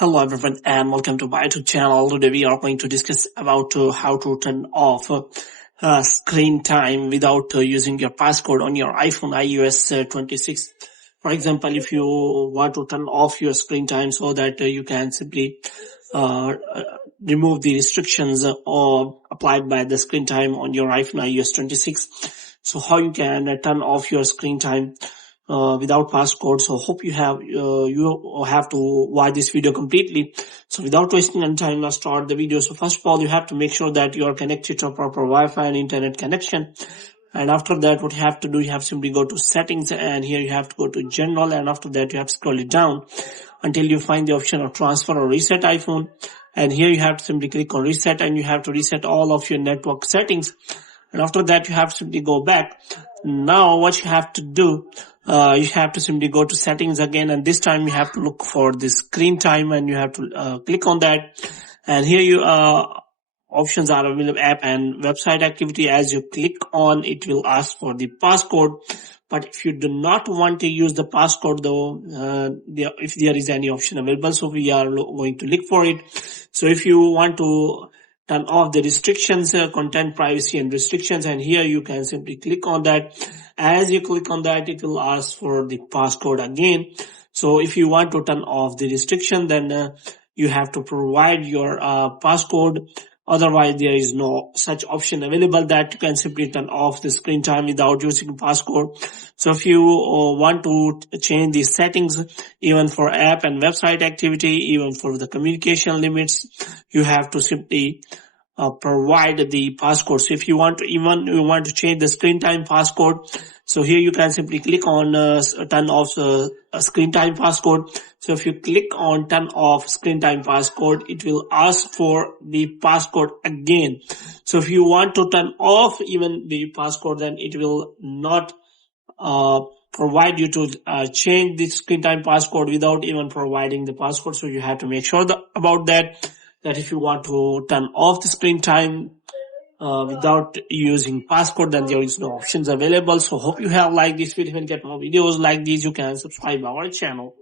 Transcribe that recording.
Hello everyone and welcome to my YouTube channel. Today we are going to discuss about how to turn off screen time without using your passcode on your iPhone iOS 26. For example, if you want to turn off your screen time so that you can simply uh, uh, remove the restrictions applied by the screen time on your iPhone iOS 26. So how you can turn off your screen time without passcode. So hope you have to watch this video completely. So without wasting any time, let's start the video. So first of all, you have to make sure that you are connected to a proper Wi-Fi and internet connection. And after that, what you have to do, you have simply go to settings, and here you have to go to general, and after that you have to scroll it down until you find the option of transfer or reset iPhone. And here you have to simply click on reset, and you have to reset all of your network settings. And after that, you have to simply go back. Now what you have to do, you have to simply go to settings again, and this time you have to look for the screen time, and you have to click on that. And here you options are available: app and website activity. As you click on, it will ask for the passcode. But if you do not want to use the passcode though, if there is any option available, so we are going to look for it. So if you want to turn off the restrictions, content privacy and restrictions, and here you can simply click on that. As you click on that, it will ask for the passcode again. So if you want to turn off the restriction, then you have to provide your passcode. Otherwise, there is no such option available that you can simply turn off the screen time without using passcode. So if you want to change the settings, even for app and website activity, even for the communication limits, you have to simply provide the passcode. So if you want to change the screen time passcode, so here you can simply click on turn off screen time passcode. So if you click on turn off screen time passcode, it will ask for the passcode again. So if you want to turn off even the passcode, then it will not provide you to change the screen time passcode without even providing the passcode. So you have to make sure about that if you want to turn off the screen time without using passcode, then there is no options available. So hope you have liked this video and get more videos like these. You can subscribe our channel.